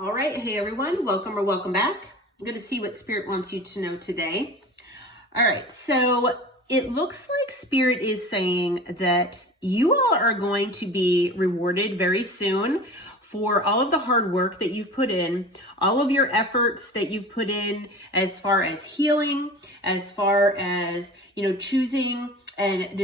All right. Hey, everyone. Welcome or welcome back. I'm going to see what Spirit wants you to know today. All right. So it looks like Spirit is saying that you all are going to be rewarded very soon for all of the hard work that you've put in, all of your efforts that you've put in as far as healing, as far as, choosing and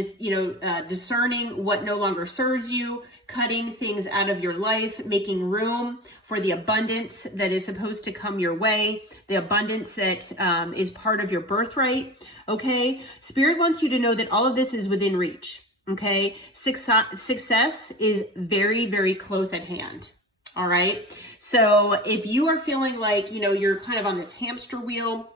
discerning what no longer serves you, cutting things out of your life, making room for the abundance that is supposed to come your way, the abundance that is part of your birthright. Okay. Spirit wants you to know that all of this is within reach. Okay. Success is very, very close at hand. All right. So if you are feeling like, you're kind of on this hamster wheel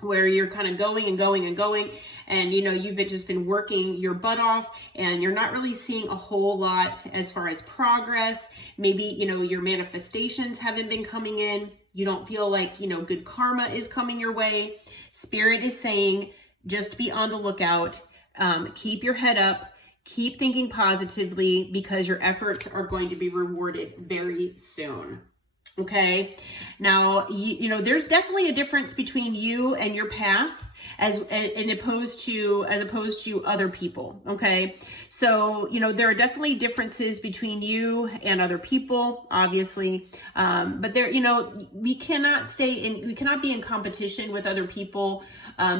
where you're kind of going and going and going, and you've just been working your butt off and you're not really seeing a whole lot as far as progress. Maybe your manifestations haven't been coming in. You don't feel like good karma is coming your way. Spirit is saying just be on the lookout. Keep your head up, keep thinking positively, because your efforts are going to be rewarded very soon. Okay. Now, there's definitely a difference between you and your path as opposed to other people. Okay. So, there are definitely differences between you and other people, obviously. But we cannot be in competition with other people,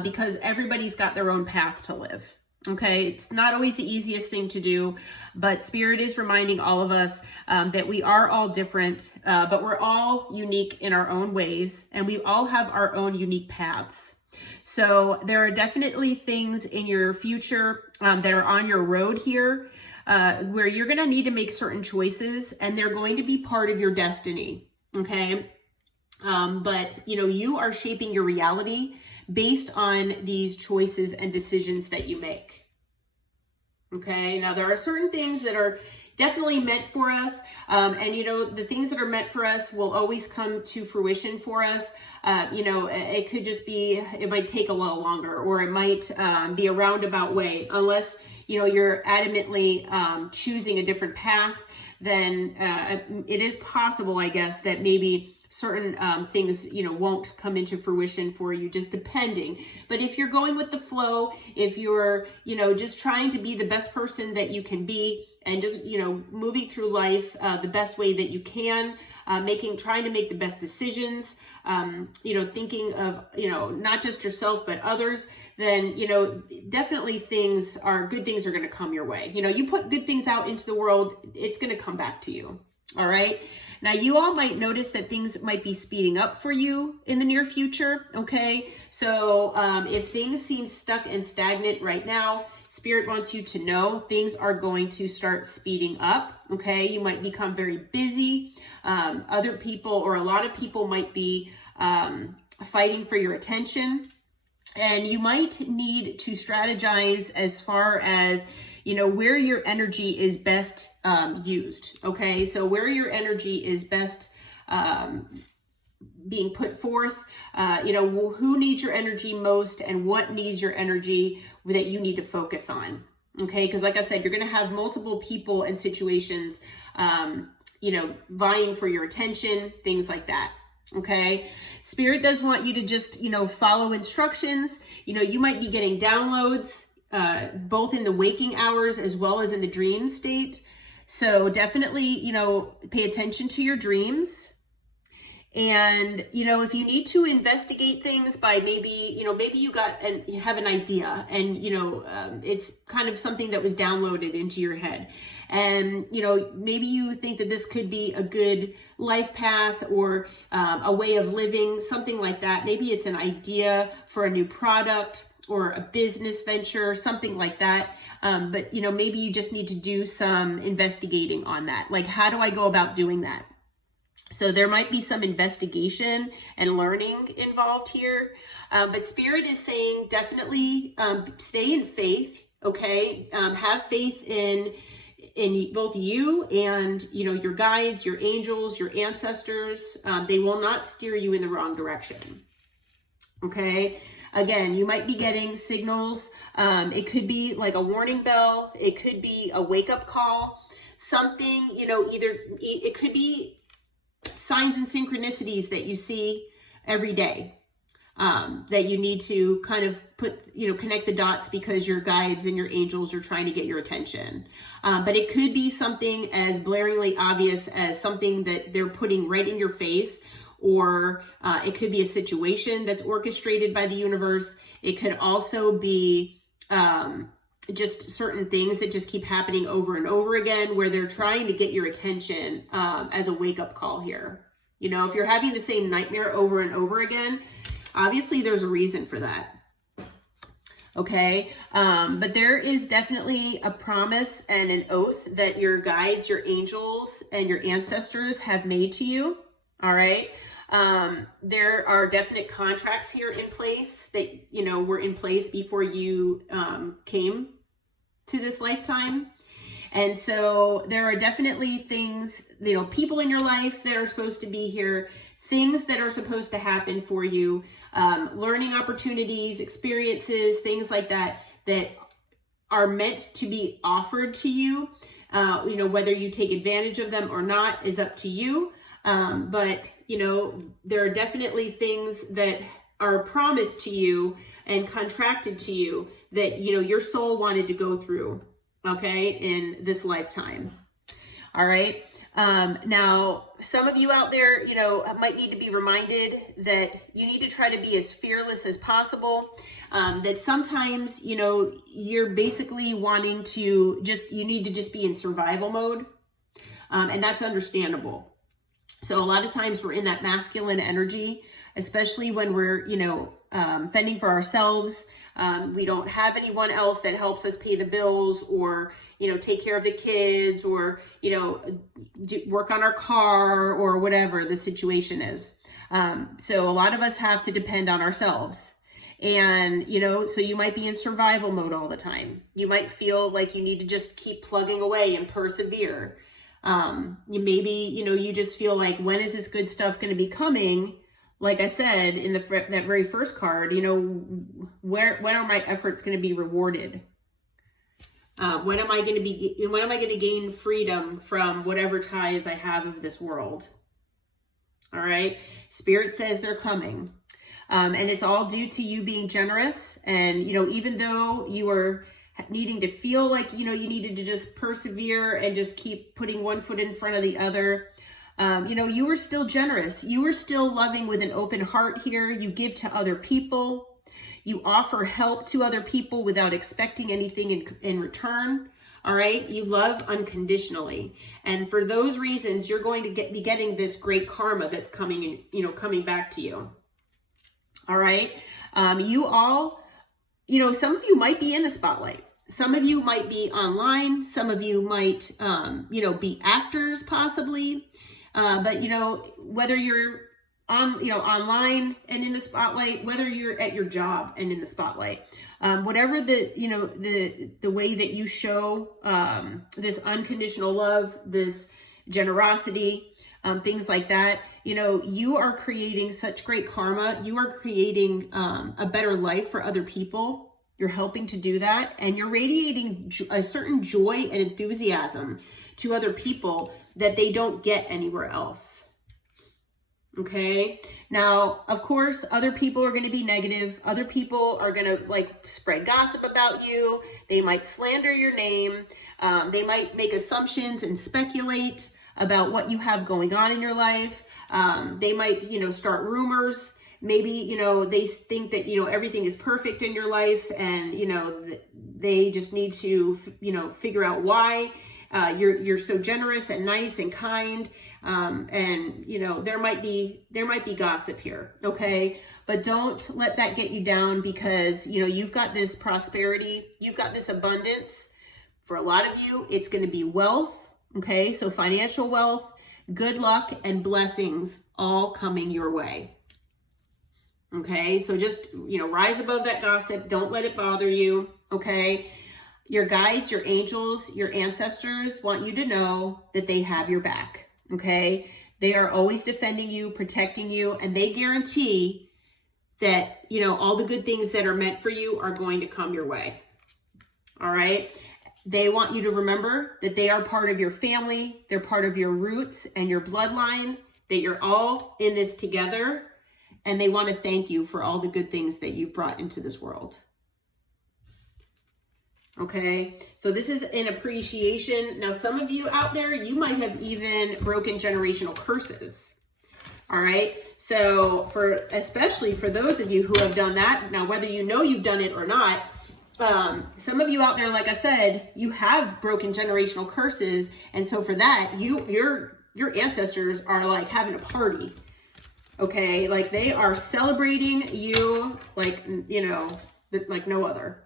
because everybody's got their own path to live. Okay, it's not always the easiest thing to do, but Spirit is reminding all of us that we are all different, but we're all unique in our own ways, and we all have our own unique paths. So there are definitely things in your future that are on your road here where you're going to need to make certain choices, and they're going to be part of your destiny. Okay, but you are shaping your reality based on these choices and decisions that you make. Okay, now there are certain things that are definitely meant for us, and the things that are meant for us will always come to fruition for us. It could just be, it might take a little longer, or it might be a roundabout way, unless you're adamantly choosing a different path. Then it is possible, I guess, that maybe certain things, won't come into fruition for you, just depending. But if you're going with the flow, if you're, just trying to be the best person that you can be, and just, moving through life the best way that you can, trying to make the best decisions, thinking of, not just yourself, but others, then, definitely good things are going to come your way. You put good things out into the world, it's going to come back to you. All right. Now, you all might notice that things might be speeding up for you in the near future. Okay. So if things seem stuck and stagnant right now, Spirit wants you to know things are going to start speeding up. Okay. You might become very busy. Other people, or a lot of people, might be fighting for your attention. And you might need to strategize as far as, where your energy is best used. Okay, so where your energy is best being put forth, who needs your energy most, and what needs your energy that you need to focus on. Okay, because like I said, you're going to have multiple people and situations, vying for your attention, things like that. Okay, Spirit does want you to just, follow instructions. You might be getting downloads, both in the waking hours as well as in the dream state. So definitely, pay attention to your dreams. And, if you need to investigate things by maybe you have an idea, and, it's kind of something that was downloaded into your head. And, maybe you think that this could be a good life path, or a way of living, something like that. Maybe it's an idea for a new product or a business venture, something like that. But, maybe you just need to do some investigating on that. Like, how do I go about doing that? So there might be some investigation and learning involved here. But Spirit is saying definitely stay in faith, okay? Have faith in both you and, your guides, your angels, your ancestors. They will not steer you in the wrong direction, okay? Again, you might be getting signals. It could be like a warning bell. It could be a wake-up call. Something, either it could be signs and synchronicities that you see every day, that you need to kind of connect the dots because your guides and your angels are trying to get your attention. But it could be something as blaringly obvious as something that they're putting right in your face, or it could be a situation that's orchestrated by the universe. It could also be just certain things that just keep happening over and over again, where they're trying to get your attention as a wake-up call here. You know, if you're having the same nightmare over and over again, obviously there's a reason for that. Okay, but there is definitely a promise and an oath that your guides, your angels, and your ancestors have made to you. All right. There are definite contracts here in place that, were in place before you came to this lifetime. And so there are definitely things, people in your life that are supposed to be here, things that are supposed to happen for you, learning opportunities, experiences, things like that, that are meant to be offered to you. Whether you take advantage of them or not is up to you. But there are definitely things that are promised to you and contracted to you that, your soul wanted to go through, okay, in this lifetime. All right. Now, some of you out there, might need to be reminded that you need to try to be as fearless as possible. That sometimes, you're basically wanting to you need to just be in survival mode. And that's understandable. So a lot of times we're in that masculine energy, especially when we're, fending for ourselves. We don't have anyone else that helps us pay the bills or, take care of the kids or, work on our car or whatever the situation is. So a lot of us have to depend on ourselves. And, so you might be in survival mode all the time. You might feel like you need to just keep plugging away and persevere. You just feel like, when is this good stuff going to be coming? Like I said, in that very first card, when are my efforts going to be rewarded? When am I going to gain freedom from whatever ties I have of this world? All right. Spirit says they're coming. And it's all due to you being generous. And, even though you are needing to feel like, you needed to just persevere and just keep putting one foot in front of the other, you were still generous. You were still loving with an open heart here. You give to other people. You offer help to other people without expecting anything in return. All right. You love unconditionally. And for those reasons, you're going to be getting this great karma that's coming back to you. All right. You all, some of you might be in the spotlight. Some of you might be online. Some of you might, be actors possibly. But, whether you're online and in the spotlight, whether you're at your job and in the spotlight, whatever the way that you show this unconditional love, this generosity, things like that, you are creating such great karma. You are creating a better life for other people. You're helping to do that, and you're radiating a certain joy and enthusiasm to other people that they don't get anywhere else. Okay. Now, of course, other people are going to be negative. Other people are going to spread gossip about you. They might slander your name. They might make assumptions and speculate about what you have going on in your life. They might, start rumors. Maybe, they think that, everything is perfect in your life, and, they just need to, figure out why you're so generous and nice and kind. And, there might be gossip here. Okay. But don't let that get you down, because, you've got this prosperity, you've got this abundance. For a lot of you, it's going to be wealth. Okay. So financial wealth, good luck, and blessings all coming your way. Okay, so just, rise above that gossip. Don't let it bother you, okay? Your guides, your angels, your ancestors want you to know that they have your back, okay? They are always defending you, protecting you, and they guarantee that, all the good things that are meant for you are going to come your way, all right? They want you to remember that they are part of your family. They're part of your roots and your bloodline. that you're all in this together, and they want to thank you for all the good things that you've brought into this world. Okay, so this is an appreciation. Now, some of you out there, you might have even broken generational curses. All right, so especially for those of you who have done that, now whether you know you've done it or not, some of you out there, like I said, you have broken generational curses, and so for that, your ancestors are like having a party. Okay, like they are celebrating you like, you know, like no other.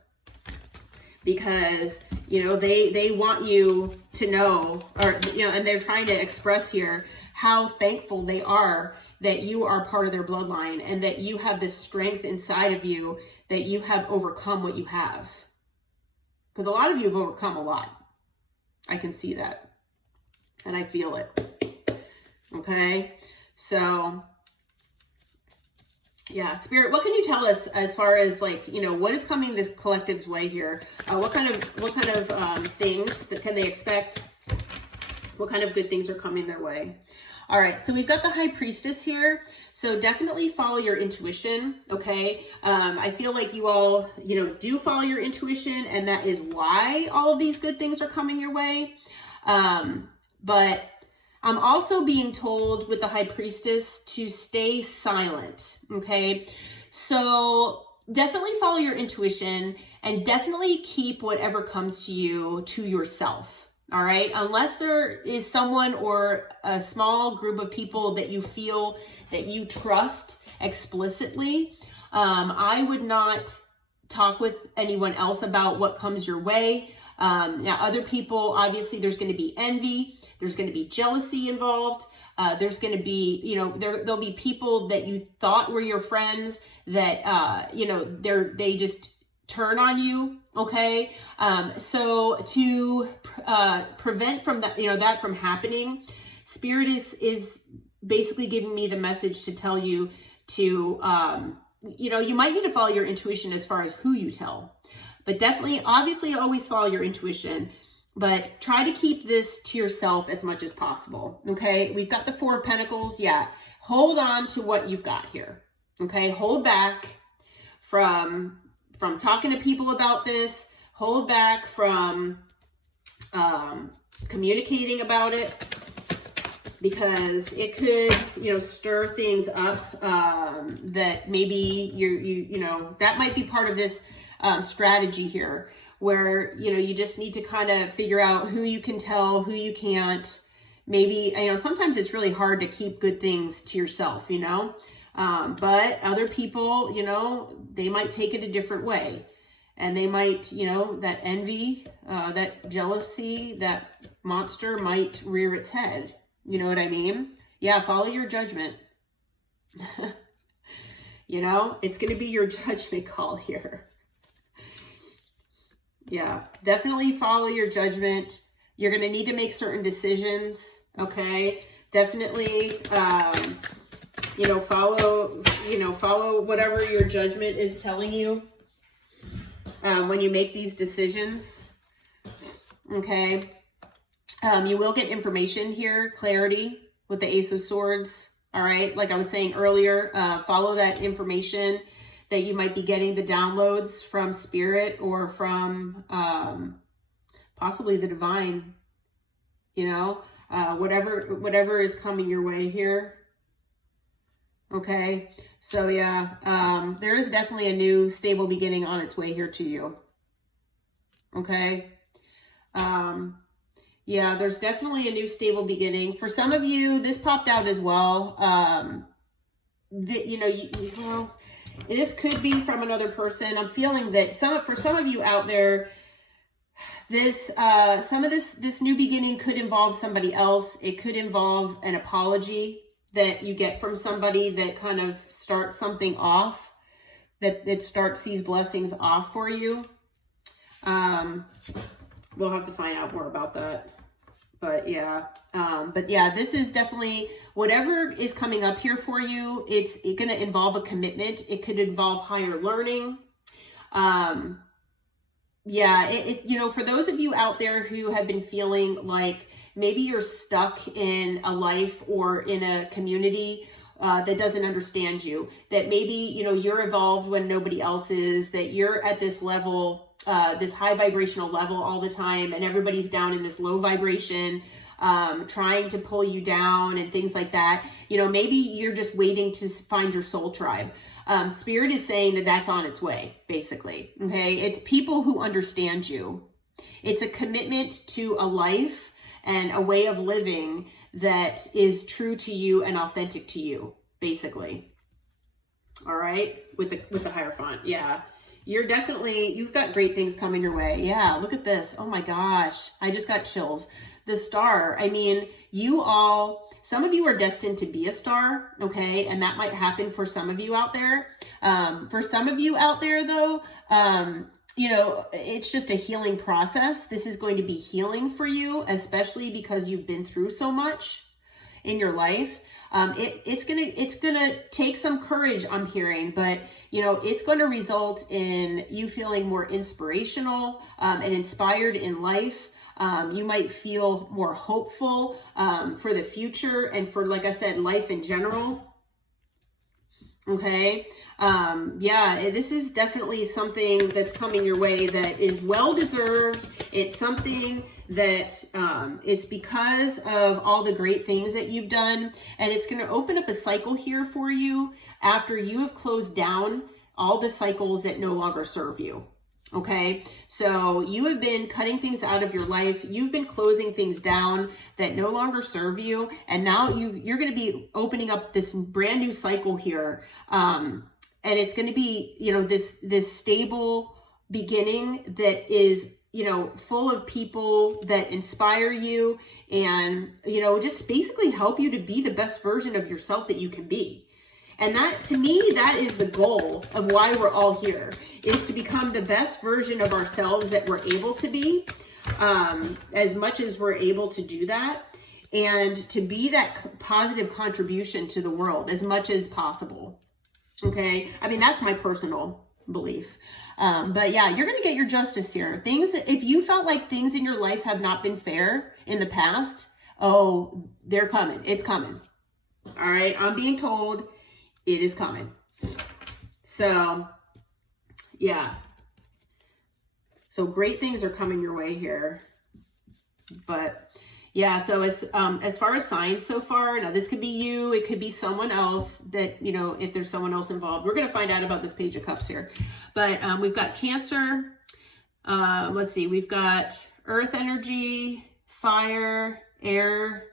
Because, you know, they want you to know, or, you know, and they're trying to express here how thankful they are that you are part of their bloodline and that you have this strength inside of you, that you have overcome what you have. Because a lot of you have overcome a lot. I can see that. And I feel it. Okay. So, yeah, Spirit, what can you tell us as far as like, you know, what is coming this collective's way here? What kind of things that can they expect? What kind of good things are coming their way? All right, so we've got the High Priestess here. So definitely follow your intuition, okay? I feel like you all, you know, do follow your intuition, and that is why all of these good things are coming your way. But I'm also being told with the High Priestess to stay silent, okay? So definitely follow your intuition and definitely keep whatever comes to you to yourself. All right, unless there is someone or a small group of people that you feel that you trust explicitly, I would not talk with anyone else about what comes your way. Now, other people, obviously, there's going to be envy, there's going to be jealousy involved. There's going to be, you know, there'll be people that you thought were your friends that, you know, they just turn on you. Okay. So to prevent from that, you know, that from happening, Spirit is basically giving me the message to tell you to, you know, you might need to follow your intuition as far as who you tell, but definitely, obviously, always follow your intuition, but try to keep this to yourself as much as possible. Okay. We've got the Four of Pentacles. Yeah. Hold on to what you've got here. Okay. Hold back from talking to people about this. Hold back from communicating about it, because it could, you know, stir things up that maybe you know, that might be part of this strategy here, where, you know, you just need to kind of figure out who you can tell, who you can't. Maybe, you know, sometimes it's really hard to keep good things to yourself, you know, but other people, you know, they might take it a different way, and they might, you know, that envy, that jealousy, that monster might rear its head. You know what I mean? Yeah, follow your judgment. You know, it's going to be your judgment call here. Yeah, definitely follow your judgment. You're going to need to make certain decisions. Okay. Definitely, you know, follow whatever your judgment is telling you when you make these decisions. Okay. You will get information here, clarity with the Ace of Swords. All right. Like I was saying earlier, follow that information that you might be getting, the downloads from Spirit or from possibly the divine, you know, whatever is coming your way here. Okay. So yeah, there is definitely a new stable beginning on its way here to you. Okay. Yeah, there's definitely a new stable beginning. For some of you, this popped out as well. You know, this could be from another person. I'm feeling that for some of you out there, this new beginning could involve somebody else. It could involve an apology that you get from somebody that kind of starts something off, that starts these blessings off for you. We'll have to find out more about that. But yeah, this is definitely whatever is coming up here for you. It's going to involve a commitment. It could involve higher learning. Yeah, you know, for those of you out there who have been feeling like maybe you're stuck in a life or in a community that doesn't understand you, that maybe, you know, you're evolved when nobody else is, that you're at this level, this high vibrational level all the time, and everybody's down in this low vibration, trying to pull you down and things like that. You know, maybe you're just waiting to find your soul tribe. Spirit is saying that that's on its way, basically. Okay. It's people who understand you. It's a commitment to a life and a way of living that is true to you and authentic to you, basically. All right. With the Hierophant. Yeah. You've got great things coming your way. Yeah. Look at this. Oh my gosh. I just got chills. The Star. I mean, some of you are destined to be a star. Okay. And that might happen for some of you out there. For some of you out there though, you know, it's just a healing process. This is going to be healing for you, especially because you've been through so much in your life. It's gonna take some courage, I'm hearing, but you know, it's going to result in you feeling more inspirational and inspired in life. You might feel more hopeful for the future and for, like I said, life in general. Okay. Yeah, this is definitely something that's coming your way that is well-deserved. It's something that it's because of all the great things that you've done, and it's going to open up a cycle here for you after you have closed down all the cycles that no longer serve you. Okay, so you have been cutting things out of your life. You've been closing things down that no longer serve you. And now you're going to be opening up this brand new cycle here. And it's going to be, you know, this stable beginning that is, you know, full of people that inspire you and, you know, just basically help you to be the best version of yourself that you can be. And that, to me, that is the goal of why we're all here, is to become the best version of ourselves that we're able to be, as much as we're able to do that, and to be that positive contribution to the world as much as possible. Okay. I mean, that's my personal belief. But yeah, you're going to get your justice here. If you felt like things in your life have not been fair in the past, oh, they're coming. It's coming. All right. I'm being told it is coming. So yeah. So great things are coming your way here. But yeah, so as far as signs so far, now this could be you, it could be someone else that, you know, if there's someone else involved, we're going to find out about this Page of Cups here. But we've got Cancer. Let's see, we've got earth energy, fire, air.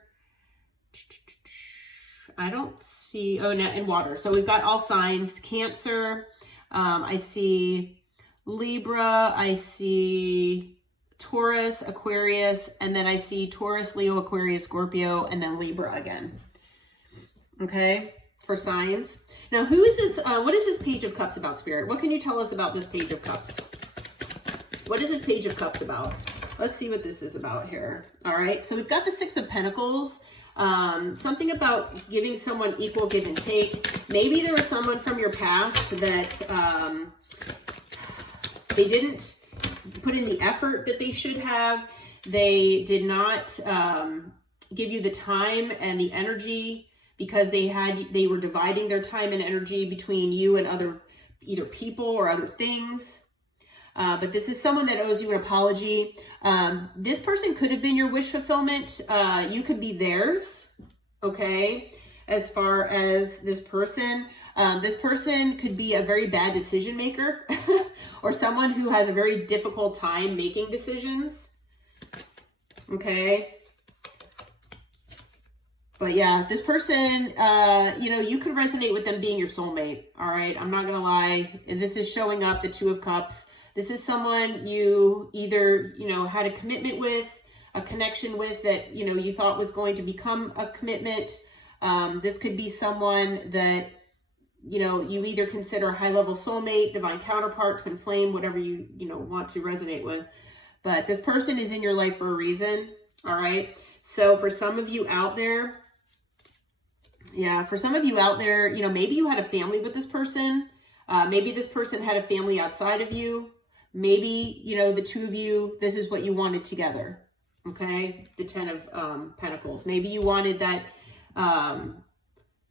I don't see, and water. So we've got all signs. Cancer, I see Libra, I see Taurus, Aquarius, and then I see Taurus, Leo, Aquarius, Scorpio, and then Libra again. Okay, for signs. Now, who is this? What is this Page of Cups about, Spirit? What can you tell us about this Page of Cups? What is this Page of Cups about? Let's see what this is about here. All right, so we've got the Six of Pentacles. Something about giving someone equal give and take. Maybe there was someone from your past that they didn't put in the effort that they should have. They did not give you the time and the energy because they were dividing their time and energy between you and other either people or other things. But this is someone that owes you an apology. This person could have been your wish fulfillment. You could be theirs. Okay. As far as this person could be a very bad decision maker or someone who has a very difficult time making decisions. Okay. But yeah, this person, you know, you could resonate with them being your soulmate. All right. I'm not going to lie. This is showing up, the Two of Cups. This is someone you either, you know, had a commitment with, a connection with that, you know, you thought was going to become a commitment. This could be someone that, you know, you either consider a high-level soulmate, divine counterpart, twin flame, whatever you know, want to resonate with. But this person is in your life for a reason. All right. So for some of you out there, yeah, for some of you out there, you know, maybe you had a family with this person. Maybe this person had a family outside of you. Maybe, you know, the two of you, this is what you wanted together. Okay, the 10 of Pentacles. Maybe you wanted that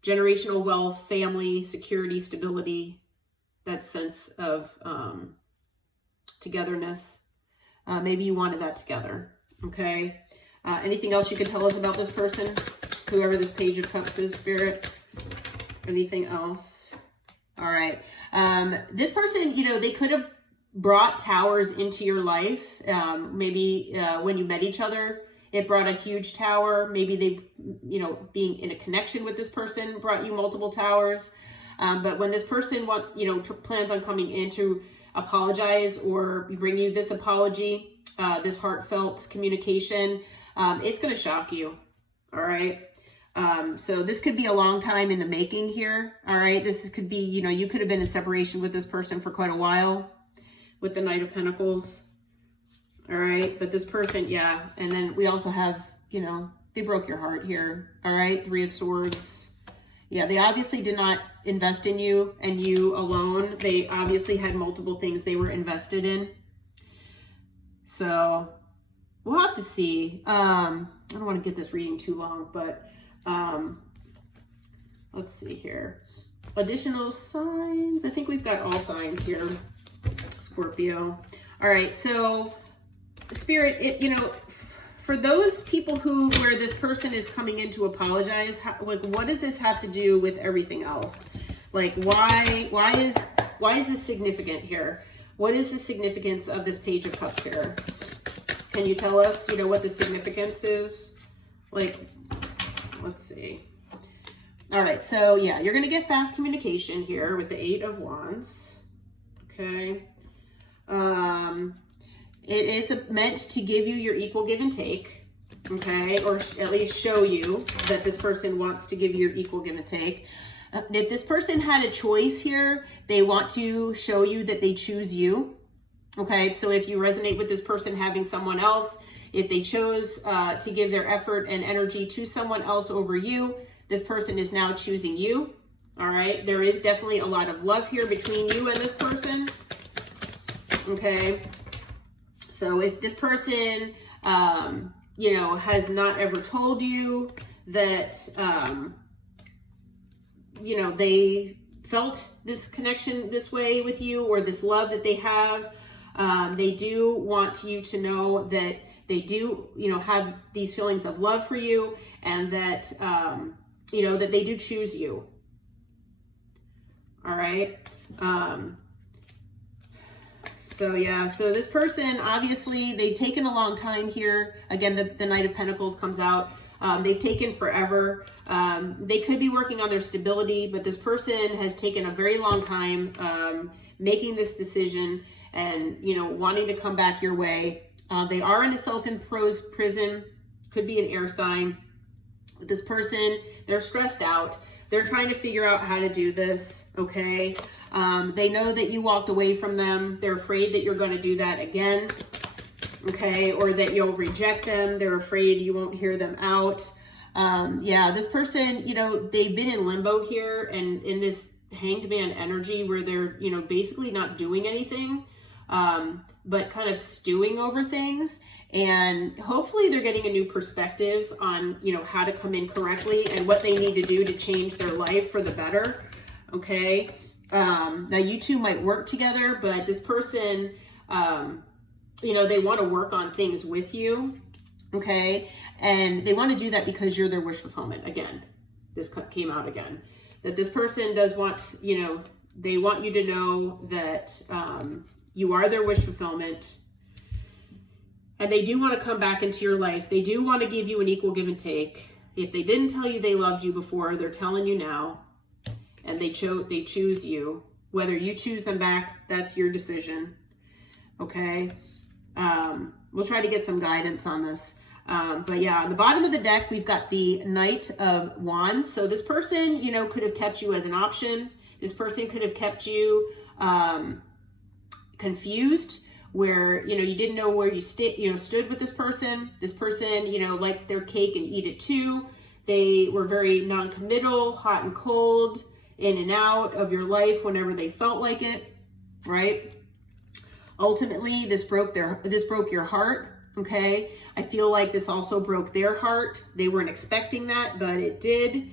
generational wealth, family, security, stability, that sense of togetherness. Maybe you wanted that together. Okay. Anything else you can tell us about this person? Whoever this Page of Cups is, Spirit. Anything else? All right. This person, you know, they could have brought towers into your life. Maybe when you met each other, it brought a huge tower. Maybe they, you know, being in a connection with this person brought you multiple towers. But when this person plans on coming in to apologize or bring you this apology, this heartfelt communication, it's going to shock you. All right. So this could be a long time in the making here. All right. This could be, you know, you could have been in separation with this person for quite a while with the Knight of Pentacles. All right. But this person, yeah. And then we also have, you know, they broke your heart here. All right. Three of Swords. Yeah. They obviously did not invest in you and you alone. They obviously had multiple things they were invested in. So we'll have to see. I don't want to get this reading too long, but let's see here. Additional signs. I think we've got all signs here, Scorpio. All right. So Spirit, you know, for those people where this person is coming in to apologize, like, what does this have to do with everything else? Like, why is this significant here? What is the significance of this Page of Cups here? Can you tell us, you know, what the significance is? Like, let's see. All right, so yeah, you're going to get fast communication here with the Eight of Wands. Okay. It is meant to give you your equal give and take. Okay, or at least show you that this person wants to give you your equal give and take. If this person had a choice here, they want to show you that they choose you. Okay, so if you resonate with this person having someone else, if they chose to give their effort and energy to someone else over you, this person is now choosing you. All right, there is definitely a lot of love here between you and this person. Okay, so if this person, you know, has not ever told you that, you know, they felt this connection this way with you, or this love that they have, they do want you to know that they do, you know, have these feelings of love for you, and that, you know, that they do choose you. All right. So yeah, so this person, obviously, they've taken a long time here. Again, the Knight of Pentacles comes out. They've taken forever. They could be working on their stability, but this person has taken a very long time making this decision and, you know, wanting to come back your way. They are in a self-imposed prison, could be an air sign. With this person, they're stressed out. They're trying to figure out how to do this, okay? They know that you walked away from them. They're afraid that you're going to do that again, okay? Or that you'll reject them. They're afraid you won't hear them out. Yeah, this person, you know, they've been in limbo here and in this Hanged Man energy where they're, you know, basically not doing anything, but kind of stewing over things. And hopefully they're getting a new perspective on, you know, how to come in correctly and what they need to do to change their life for the better. Okay. Now you two might work together, but this person, you know, they want to work on things with you. Okay. And they want to do that because you're their wish fulfillment. Again, this came out again, that this person does want, you know, they want you to know that, you are their wish fulfillment. And they do want to come back into your life. They do want to give you an equal give and take. If they didn't tell you they loved you before, they're telling you now. And they choose you. Whether you choose them back, that's your decision. Okay? We'll try to get some guidance on this. But yeah, on the bottom of the deck, we've got the Knight of Wands. So this person, you know, could have kept you as an option. This person could have kept you confused, where, you know, you didn't know where you stood with this person. This person, you know, liked their cake and eat it too. They were very non-committal, hot and cold, in and out of your life whenever they felt like it, right? Ultimately, this broke your heart. Okay. I feel like this also broke their heart. They weren't expecting that, but it did,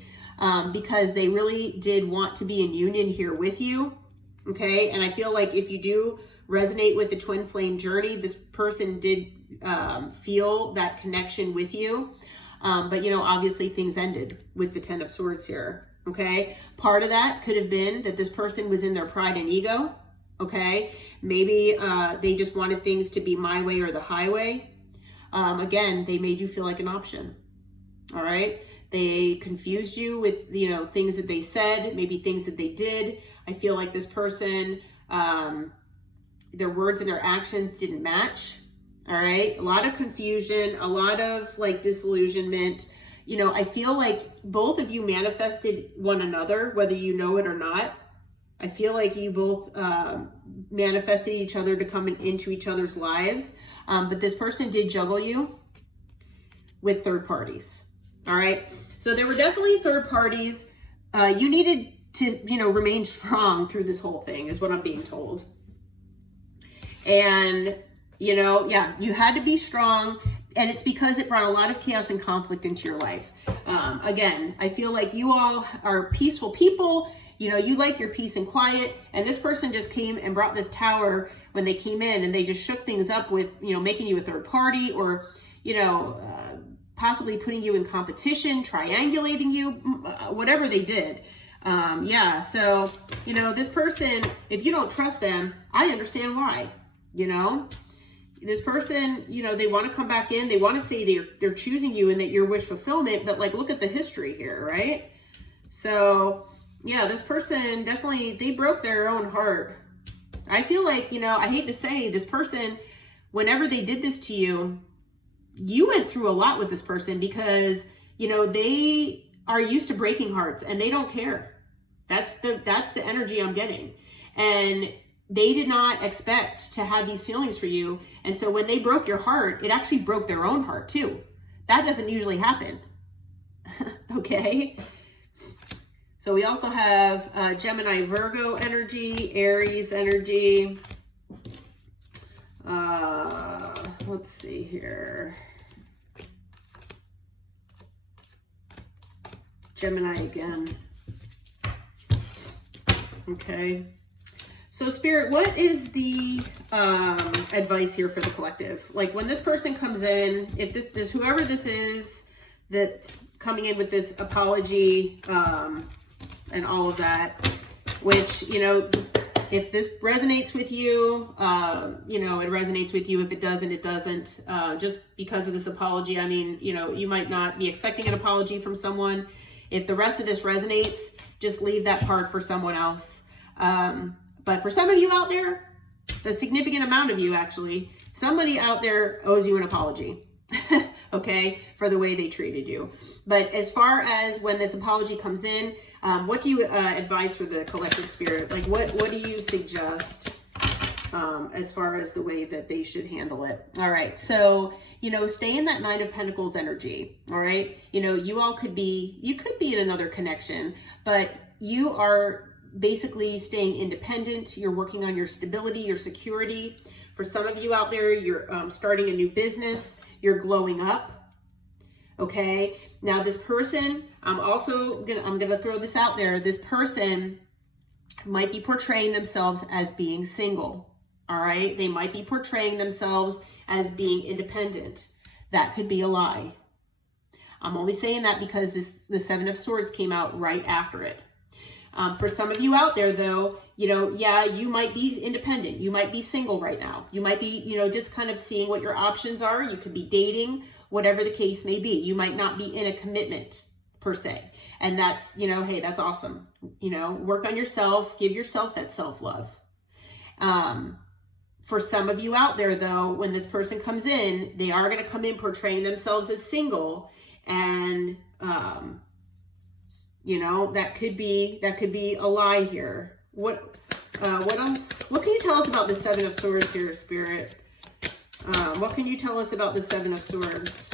because they really did want to be in union here with you. Okay. And I feel like if you do resonate with the twin flame journey, this person did feel that connection with you. But, you know, obviously things ended with the 10 of Swords here. Okay. Part of that could have been that this person was in their pride and ego. Okay. Maybe they just wanted things to be my way or the highway. Again, they made you feel like an option. All right. They confused you with, you know, things that they said, maybe things that they did. I feel like this person, their words and their actions didn't match. All right. A lot of confusion, a lot of like disillusionment. You know, I feel like both of you manifested one another, whether you know it or not. I feel like you both manifested each other to come into each other's lives. But this person did juggle you with third parties. All right. So there were definitely third parties. You needed to, you know, remain strong through this whole thing is what I'm being told. And, you know, yeah, you had to be strong. And it's because it brought a lot of chaos and conflict into your life. Again, I feel like you all are peaceful people. You know, you like your peace and quiet. And this person just came and brought this tower when they came in, and they just shook things up with, you know, making you a third party, or, you know, possibly putting you in competition, triangulating you, whatever they did. Yeah. So, you know, this person, if you don't trust them, I understand why. You know, this person, you know, they want to come back in. They want to say they're choosing you and that you're wish fulfillment, but like, look at the history here, right? So yeah, this person definitely, they broke their own heart. I feel like, you know, I hate to say, this person, whenever they did this to you, you went through a lot with this person, because, you know, they are used to breaking hearts and they don't care. That's the energy I'm getting. And they did not expect to have these feelings for you. And so when they broke your heart, it actually broke their own heart too. That doesn't usually happen. Okay. So we also have Gemini, Virgo energy, Aries energy. Let's see here. Gemini again. Okay. So Spirit, what is the advice here for the collective? Like when this person comes in, if this whoever this is that coming in with this apology and all of that, which, you know, if this resonates with you, you know, it resonates with you. If it doesn't, it doesn't. Just because of this apology, I mean, you know, you might not be expecting an apology from someone. If the rest of this resonates, just leave that part for someone else. But for some of you out there, a significant amount of you actually, somebody out there owes you an apology, okay, for the way they treated you. But as far as when this apology comes in, what do you advise for the collective spirit? Like what do you suggest as far as the way that they should handle it? All right, so, you know, stay in that Nine of Pentacles energy, all right? You know, you could be in another connection, but you are basically staying independent. You're working on your stability, your security. For some of you out there, you're starting a new business. You're glowing up. Okay. Now this person, I'm gonna throw this out there. This person might be portraying themselves as being single. All right. They might be portraying themselves as being independent. That could be a lie. I'm only saying that because the Seven of Swords came out right after it. For some of you out there though, you know, yeah, you might be independent. You might be single right now. You might be, you know, just kind of seeing what your options are. You could be dating, whatever the case may be. You might not be in a commitment per se. And that's, you know, hey, that's awesome. You know, work on yourself, give yourself that self-love. For some of you out there though, when this person comes in, they are going to come in portraying themselves as single, and, you know, that could be a lie here. What else? What can you tell us about the Seven of Swords here, Spirit? What can you tell us about the Seven of Swords?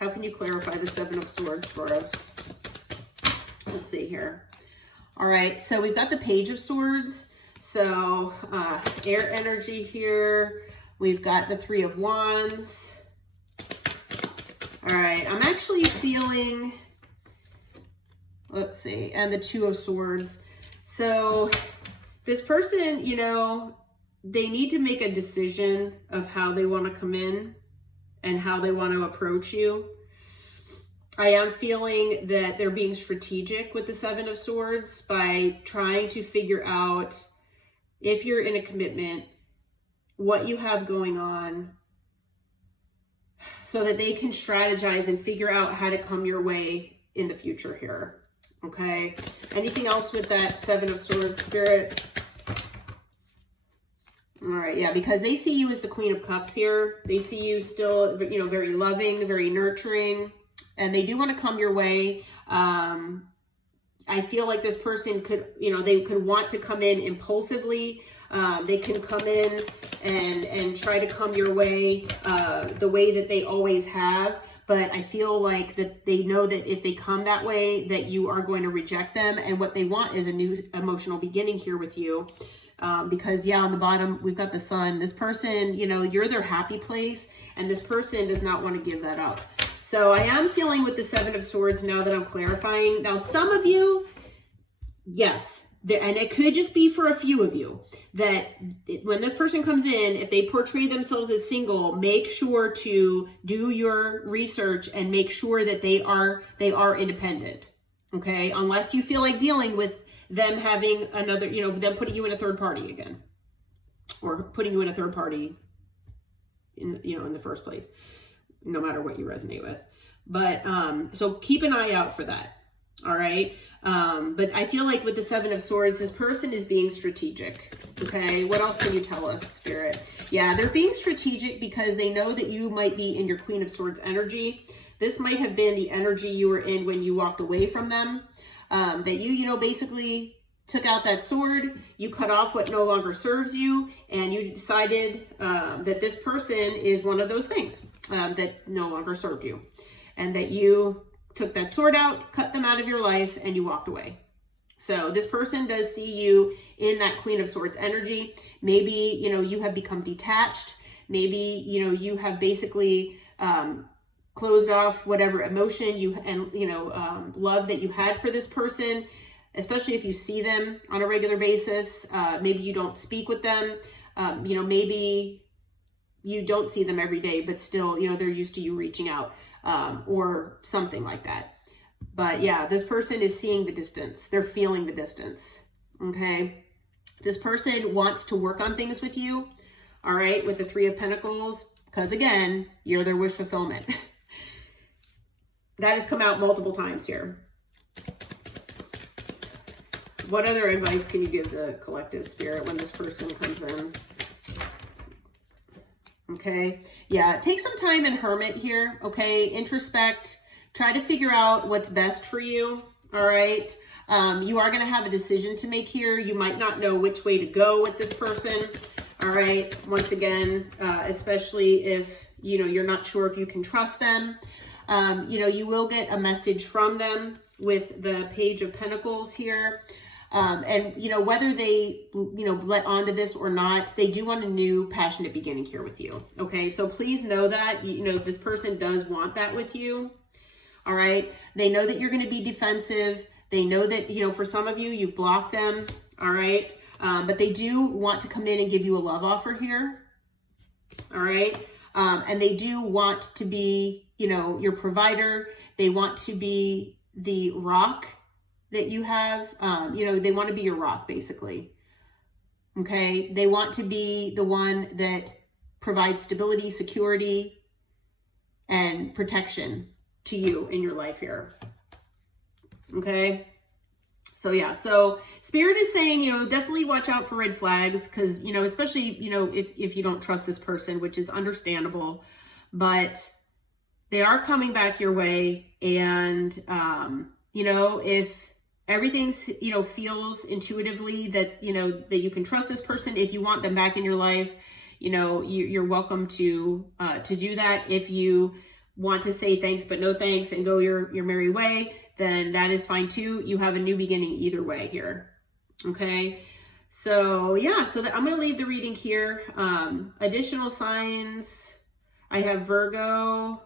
How can you clarify the Seven of Swords for us? Let's see here. All right, so we've got the Page of Swords. So air energy here. We've got the Three of Wands. All right, I'm actually feeling, let's see, and the Two of Swords. So this person, you know, they need to make a decision of how they want to come in and how they want to approach you. I am feeling that they're being strategic with the Seven of Swords by trying to figure out, if you're in a commitment, what you have going on, so that they can strategize and figure out how to come your way in the future here. Okay. Anything else with that Seven of Swords, Spirit? All right. Yeah. Because they see you as the Queen of Cups here. They see you still, you know, very loving, very nurturing, and they do want to come your way. I feel like this person could, you know, they could want to come in impulsively. They can come in and try to come your way the way that they always have. But I feel like that they know that if they come that way, that you are going to reject them. And what they want is a new emotional beginning here with you. Because yeah, on the bottom, we've got the Sun. This person, you know, you're their happy place, and this person does not want to give that up. So I am feeling with the Seven of Swords now that I'm clarifying. Now, some of you, yes, and it could just be for a few of you, that when this person comes in, if they portray themselves as single, make sure to do your research and make sure that they are independent. Okay, unless you feel like dealing with them having another, you know, them putting you in a third party again, or putting you in a third party in, you know, in the first place, no matter what you resonate with. But so keep an eye out for that. All right. But I feel like with the Seven of Swords, this person is being strategic. Okay. What else can you tell us, Spirit? Yeah, they're being strategic because they know that you might be in your Queen of Swords energy. This might have been the energy you were in when you walked away from them. That you know, basically took out that sword, you cut off what no longer serves you, and you decided that this person is one of those things that no longer served you. And that you took that sword out, cut them out of your life, and you walked away. So this person does see you in that Queen of Swords energy. Maybe, you know, you have become detached. Maybe, you know, you have basically closed off whatever emotion you and, you know, love that you had for this person, especially if you see them on a regular basis. Maybe you don't speak with them. You know, maybe you don't see them every day, but still, you know, they're used to you reaching out. Or something like that. But yeah, this person is seeing the distance. They're feeling the distance. Okay. This person wants to work on things with you. All right. With the Three of Pentacles, because again, you're their wish fulfillment. That has come out multiple times here. What other advice can you give the collective, Spirit, when this person comes in? Okay. Yeah. Take some time in Hermit here. Okay. Introspect. Try to figure out what's best for you. All right. You are going to have a decision to make here. You might not know which way to go with this person. All right. Once again, especially if, you know, you're not sure if you can trust them. You know, you will get a message from them with the Page of Pentacles here. And, you know, whether they, you know, let onto this or not, they do want a new passionate beginning here with you. Okay. So please know that, you know, this person does want that with you. All right. They know that you're going to be defensive. They know that, you know, for some of you, you've blocked them. All right. But they do want to come in and give you a love offer here. All right. And they do want to be, you know, your provider. They want to be the rock that you have. You know, they want to be your rock, basically. Okay. They want to be the one that provides stability, security, and protection to you in your life here. Okay. So yeah, so Spirit is saying, you know, definitely watch out for red flags, because, you know, especially, you know, if you don't trust this person, which is understandable, but they are coming back your way. And, you know, if everything's, you know, feels intuitively that, you know, that you can trust this person, if you want them back in your life, you know, you're welcome to do that. If you want to say thanks but no thanks and go your merry way, then that is fine too. You have a new beginning either way here. Okay. So yeah, so I'm going to leave the reading here. Additional signs, I have Virgo,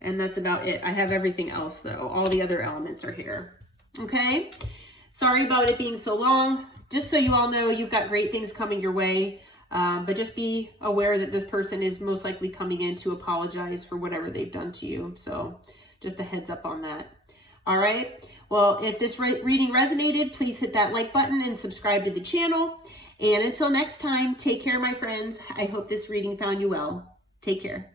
and that's about it. I have everything else though. All the other elements are here. Okay. Sorry about it being so long. Just so you all know, you've got great things coming your way. But just be aware that this person is most likely coming in to apologize for whatever they've done to you. So just a heads up on that. All right. Well, if this reading resonated, please hit that like button and subscribe to the channel. And until next time, take care, my friends. I hope this reading found you well. Take care.